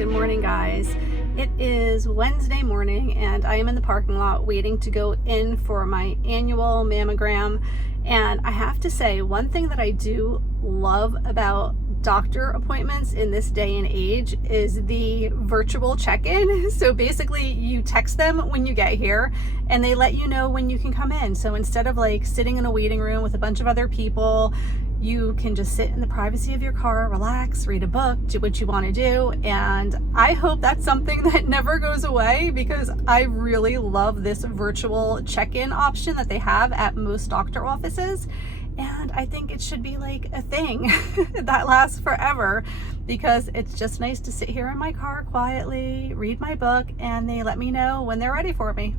Good morning, guys. It is Wednesday morning and I am in the parking lot waiting to go in for my annual mammogram. And I have to say, one thing that I do love about doctor appointments in this day and age is the virtual check-in. So basically you text them when you get here and they let you know when you can come in. So instead of like sitting in a waiting room with a bunch of other people, you can just sit in the privacy of your car, relax, read a book, do what you want to do. And I hope that's something that never goes away, because I really love this virtual check-in option that they have at most doctor offices. And I think it should be like a thing that lasts forever, because it's just nice to sit here in my car quietly, read my book, and they let me know when they're ready for me.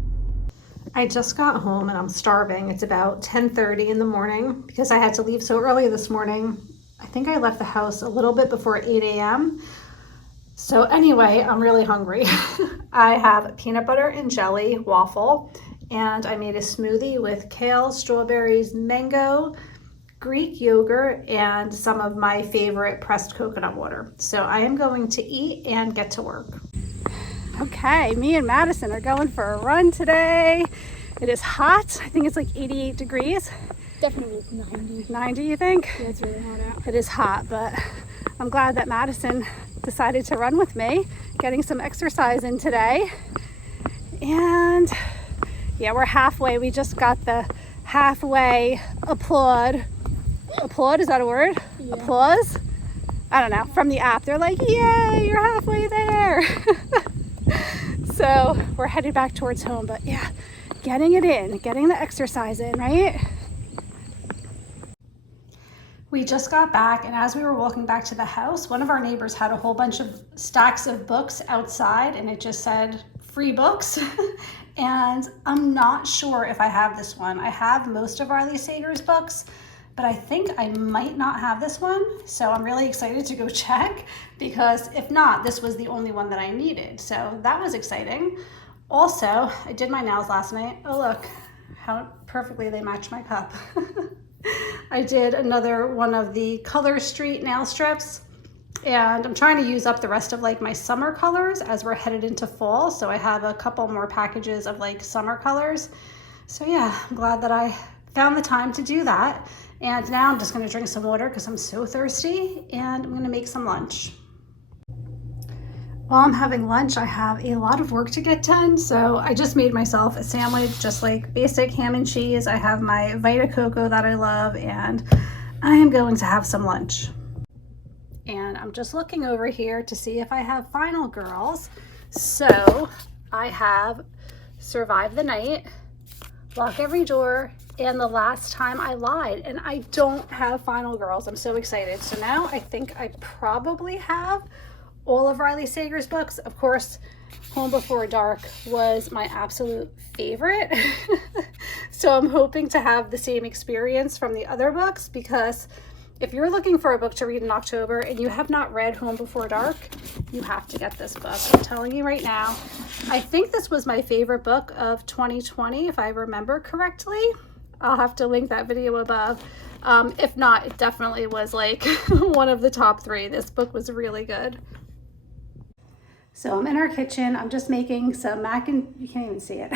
I just got home and I'm starving. It's about 10:30 in the morning because I had to leave so early this morning. I think I left the house a little bit before 8 a.m. So anyway, I'm really hungry. I have peanut butter and jelly waffle, and I made a smoothie with kale, strawberries, mango, Greek yogurt, and some of my favorite pressed coconut water. So I am going to eat and get to work. Okay, me and Madison are going for a run today. It is hot. I think it's like 88 degrees. Definitely 90. 90, you think? Yeah, it's really hot out. It is hot, but I'm glad that Madison decided to run with me, getting some exercise in today. And yeah, we're halfway. We just got the halfway applaud. Applaud, is that a word? Yeah. Applause? I don't know, from the app. They're like, yay, you're halfway there. So we're headed back towards home, but yeah, getting it in, getting the exercise in, right? We just got back, and as we were walking back to the house, one of our neighbors had a whole bunch of stacks of books outside, and it just said free books. And I'm not sure if I have this one. I have most of Riley Sager's books, but I think I might not have this one. So I'm really excited to go check, because if not, this was the only one that I needed. So that was exciting. Also, I did my nails last night. Oh, look how perfectly they match my cup. I did another one of the Color Street nail strips, and I'm trying to use up the rest of like my summer colors as we're headed into fall. So I have a couple more packages of like summer colors. So yeah, I'm glad that I found the time to do that. And now I'm just gonna drink some water because I'm so thirsty, and I'm gonna make some lunch. While I'm having lunch, I have a lot of work to get done. So I just made myself a sandwich, just like basic ham and cheese. I have my Vita Coco that I love, and I am going to have some lunch. And I'm just looking over here to see if I have Final Girls. So I have Survive the Night, Lock Every Door, and The Last Time I Lied, and I don't have Final Girls. I'm so excited. So now I think I probably have all of Riley Sager's books. Of course, Home Before Dark was my absolute favorite. So I'm hoping to have the same experience from the other books, because if you're looking for a book to read in October and you have not read Home Before Dark, you have to get this book. I'm telling you right now. I think this was my favorite book of 2020, if I remember correctly. I'll have to link that video above. If not, it definitely was like one of the top 3. This book was really good. So I'm in our kitchen. I'm just making some you can't even see it.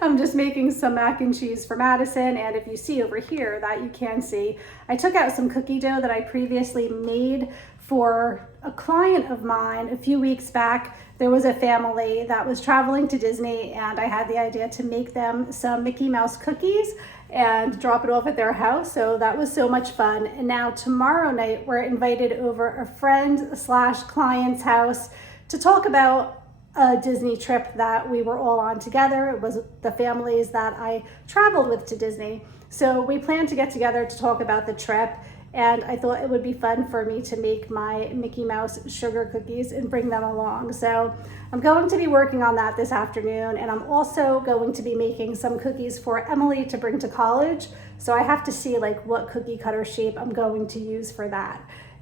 I'm just making some mac and cheese for Madison. And if you see over here, that you can see, I took out some cookie dough that I previously made for a client of mine a few weeks back. There was a family that was traveling to Disney, and I had the idea to make them some Mickey Mouse cookies and drop it off at their house. So that was so much fun. And now tomorrow night, we're invited over a friend / client's house to talk about a Disney trip that we were all on together. It was the families that I traveled with to Disney. So we planned to get together to talk about the trip, and I thought it would be fun for me to make my Mickey Mouse sugar cookies and bring them along. So I'm going to be working on that this afternoon, and I'm also going to be making some cookies for Emily to bring to college. So I have to see like what cookie cutter shape I'm going to use for that.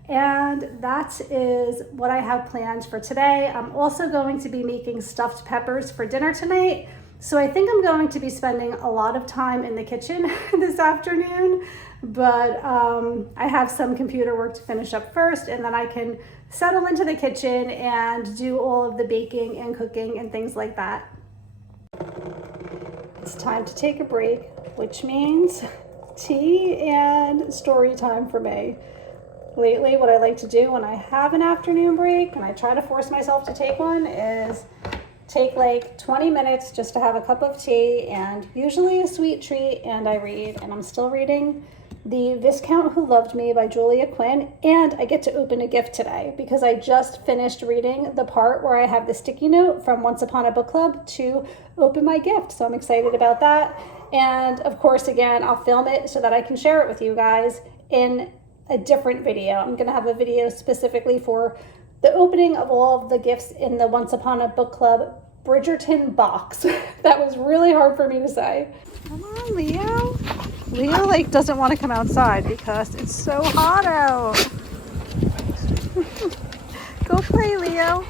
And that is what I have planned for today. I'm also going to be making stuffed peppers for dinner tonight. So I think I'm going to be spending a lot of time in the kitchen this afternoon, but I have some computer work to finish up first, and then I can settle into the kitchen and do all of the baking and cooking and things like that. It's time to take a break, which means tea and story time for me. Lately, what I like to do when I have an afternoon break, and I try to force myself to take one, is take like 20 minutes just to have a cup of tea and usually a sweet treat, and I read. And I'm still reading The Viscount Who Loved Me by Julia Quinn, and I get to open a gift today because I just finished reading the part where I have the sticky note from Once Upon a Book Club to open my gift. So I'm excited about that. And of course, again, I'll film it so that I can share it with you guys in a different video. I'm gonna have a video specifically for the opening of all of the gifts in the Once Upon a Book Club Bridgerton box. That was really hard for me to say. Come on, Leo. Leo like doesn't want to come outside because it's so hot out. Go play, Leo.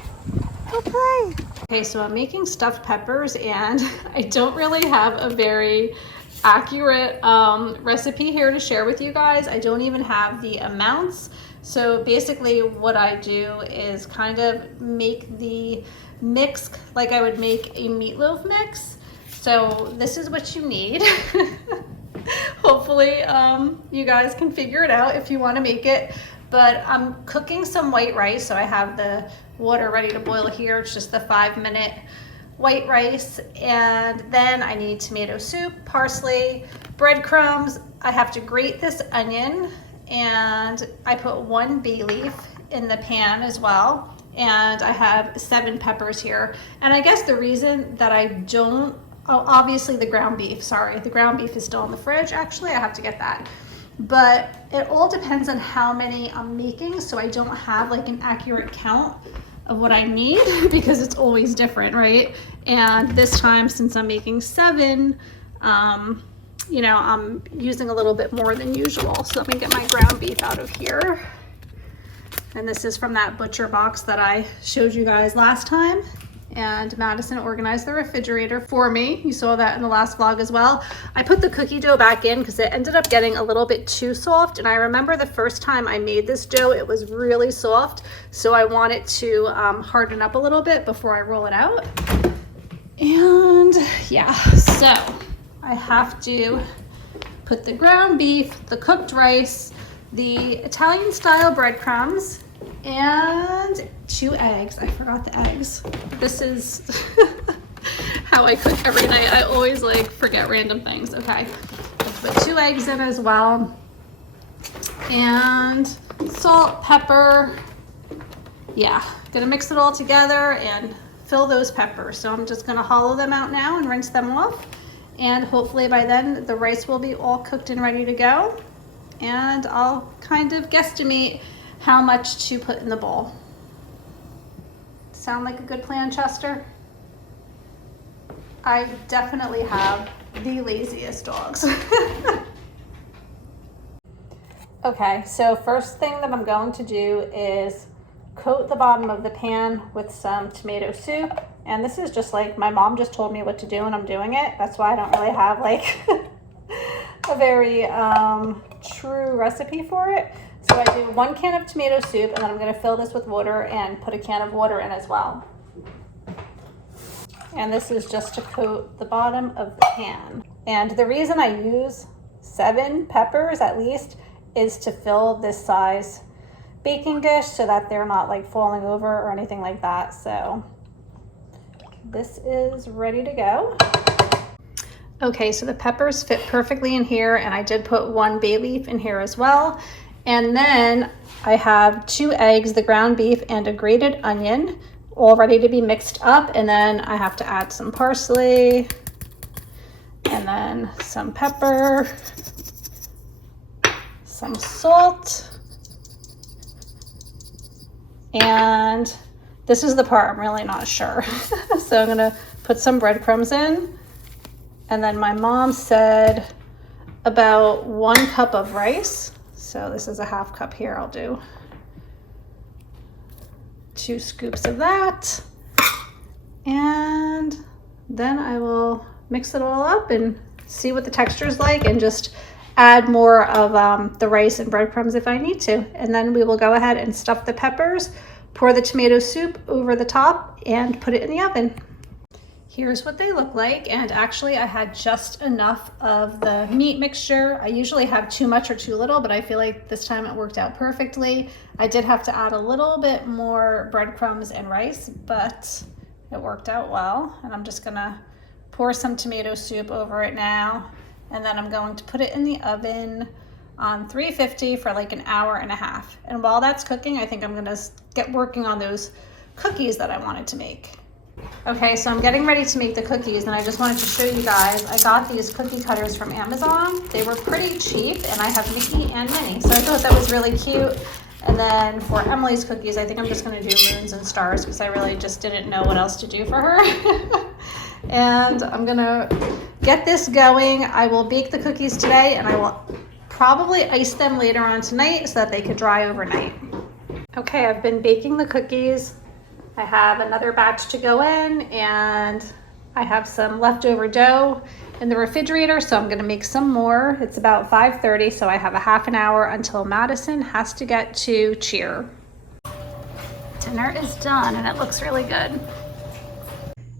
Go play. Okay, so I'm making stuffed peppers, and I don't really have a very accurate recipe here to share with you guys. I don't even have the amounts. So basically what I do is kind of make the mix like I would make a meatloaf mix. So this is what you need. Hopefully you guys can figure it out if you want to make it. But I'm cooking some white rice, so I have the water ready to boil here. It's just the 5-minute white rice, and then I need tomato soup, parsley, breadcrumbs. I have to grate this onion, and I put 1 bay leaf in the pan as well, and I have 7 peppers here. And I guess the reason that I don't, oh, obviously the ground beef, sorry, the ground beef is still in the fridge. Actually, I have to get that. But it all depends on how many I'm making, so I don't have like an accurate count of what I need because it's always different, right? And this time, since I'm making 7, you know, I'm using a little bit more than usual. So let me get my ground beef out of here. And this is from that butcher box that I showed you guys last time. And Madison organized the refrigerator for me. You saw that in the last vlog as well. I put the cookie dough back in because it ended up getting a little bit too soft. And I remember the first time I made this dough, it was really soft. So I want it to harden up a little bit before I roll it out. And yeah, so I have to put the ground beef, the cooked rice, the Italian style breadcrumbs, and 2 eggs. I forgot the eggs. This is how I cook every night. I always like forget random things. Okay, let's put 2 eggs in as well, and salt, pepper. Yeah, gonna mix it all together and fill those peppers. So I'm just gonna hollow them out now and rinse them off, and hopefully by then the rice will be all cooked and ready to go, and I'll kind of guesstimate how much to put in the bowl. Sound like a good plan, Chester? I definitely have the laziest dogs. Okay, so first thing that I'm going to do is coat the bottom of the pan with some tomato soup. And this is just like, my mom just told me what to do and I'm doing it. That's why I don't really have like a very true recipe for it. So I do 1 can of tomato soup, and then I'm gonna fill this with water and put a can of water in as well. And this is just to coat the bottom of the pan. And the reason I use 7 peppers at least is to fill this size baking dish so that they're not like falling over or anything like that. So this is ready to go. Okay, so the peppers fit perfectly in here, and I did put 1 bay leaf in here as well. And then I have 2 eggs, the ground beef, and a grated onion, all ready to be mixed up. And then I have to add some parsley, and then some pepper, some salt, and this is the part I'm really not sure. So I'm gonna put some breadcrumbs in, and then my mom said about 1 cup of rice. So this is a 1/2 cup here. I'll do 2 scoops of that, and then I will mix it all up and see what the texture is like and just add more of the rice and breadcrumbs if I need to. And then we will go ahead and stuff the peppers, pour the tomato soup over the top, and put it in the oven. Here's what they look like, and actually I had just enough of the meat mixture. I usually have too much or too little, but I feel like this time it worked out perfectly. I did have to add a little bit more breadcrumbs and rice, but it worked out well. And I'm just gonna pour some tomato soup over it now, and then I'm going to put it in the oven on 350 for like an hour and a half. And while that's cooking, I think I'm gonna get working on those cookies that I wanted to make. Okay, so I'm getting ready to make the cookies, and I just wanted to show you guys, I got these cookie cutters from Amazon. They were pretty cheap, and I have Mickey and Minnie, so I thought that was really cute. And then for Emily's cookies, I think I'm just gonna do moons and stars because I really just didn't know what else to do for her. And I'm gonna get this going. I will bake the cookies today, and I will probably ice them later on tonight so that they could dry overnight. Okay, I've been baking the cookies. I have another batch to go in, and I have some leftover dough in the refrigerator, so I'm gonna make some more. It's about 5:30, so I have a half an hour until Madison has to get to cheer. Dinner is done, and it looks really good.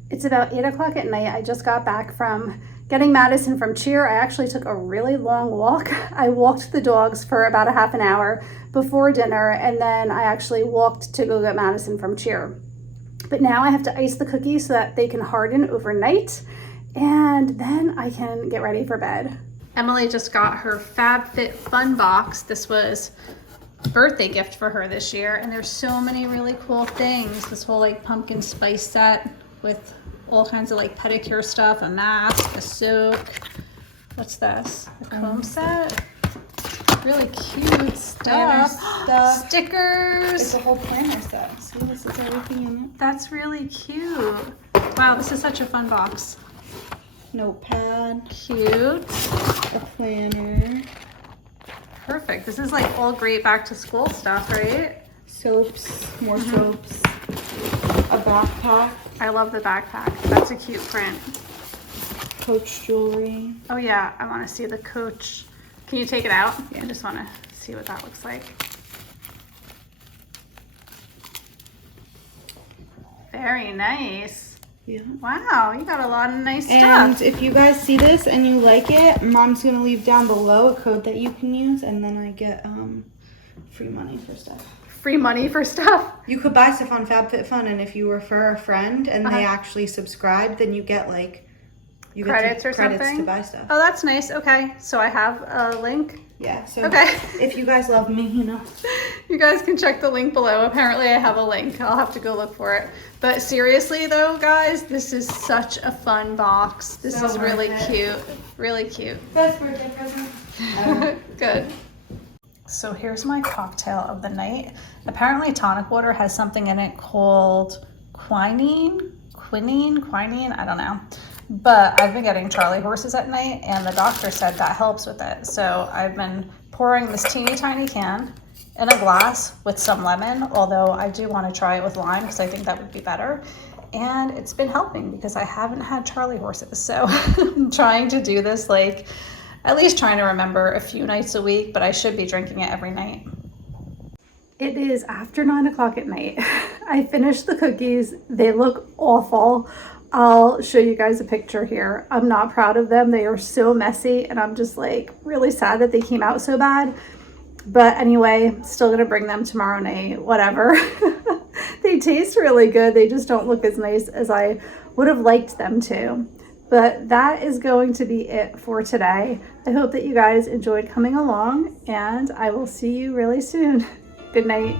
It's about 8 o'clock at night. I just got back from getting Madison from cheer. I actually took a really long walk. I walked the dogs for about a half an hour before dinner, and then I actually walked to go get Madison from cheer. But now I have to ice the cookies so that they can harden overnight, and then I can get ready for bed. Emily just got her FabFitFun box. This was a birthday gift for her this year, and there's so many really cool things. This whole like pumpkin spice set with all kinds of like pedicure stuff, a mask, a soak. What's this? A comb set? Really cute stuff. Stickers. It's a whole planner set. See, this is everything in it. That's really cute. Wow, this is such a fun box. Notepad. Cute. A planner. Perfect. This is like all great back to school stuff, right? Soaps. More soaps. A backpack. I love the backpack. That's a cute print. Coach jewelry. Oh yeah, I want to see the Coach. Can you take it out? Yeah. I just want to see what that looks like. Very nice. Yeah. Wow, you got a lot of nice And stuff. if you guys see this and you like it, Mom's going to leave down below a code that you can use, and then I get free money for stuff. Free money for stuff. You could buy stuff on FabFitFun, and if you refer a friend and they actually subscribe, then you get like Credits or credits something? to buy stuff. Oh, that's nice. Okay, so I have a link. Yeah, so Okay. if you guys love me, you know. You guys can check the link below. Apparently I have a link. I'll have to go look for it. But seriously though, guys, this is such a fun box. This So is really worth it. cute. Really cute. Best birthday present. Good. So here's my cocktail of the night. Apparently tonic water has something in it called quinine, I don't know. But I've been getting Charlie horses at night, and the doctor said that helps with it. So I've been pouring this teeny tiny can in a glass with some lemon, although I do want to try it with lime because I think that would be better. And it's been helping because I haven't had Charlie horses. So I'm trying to do this, like at least trying to remember a few nights a week, but I should be drinking it every night. It is after 9 o'clock at night. I finished the cookies. They look awful. I'll show you guys a picture here. I'm not proud of them. They are so messy, and I'm just like really sad that they came out so bad. But anyway, still gonna bring them tomorrow night, whatever. They taste really good. They just don't look as nice as I would have liked them to. But that is going to be it for today. I hope that you guys enjoyed coming along, and I will see you really soon. Good night.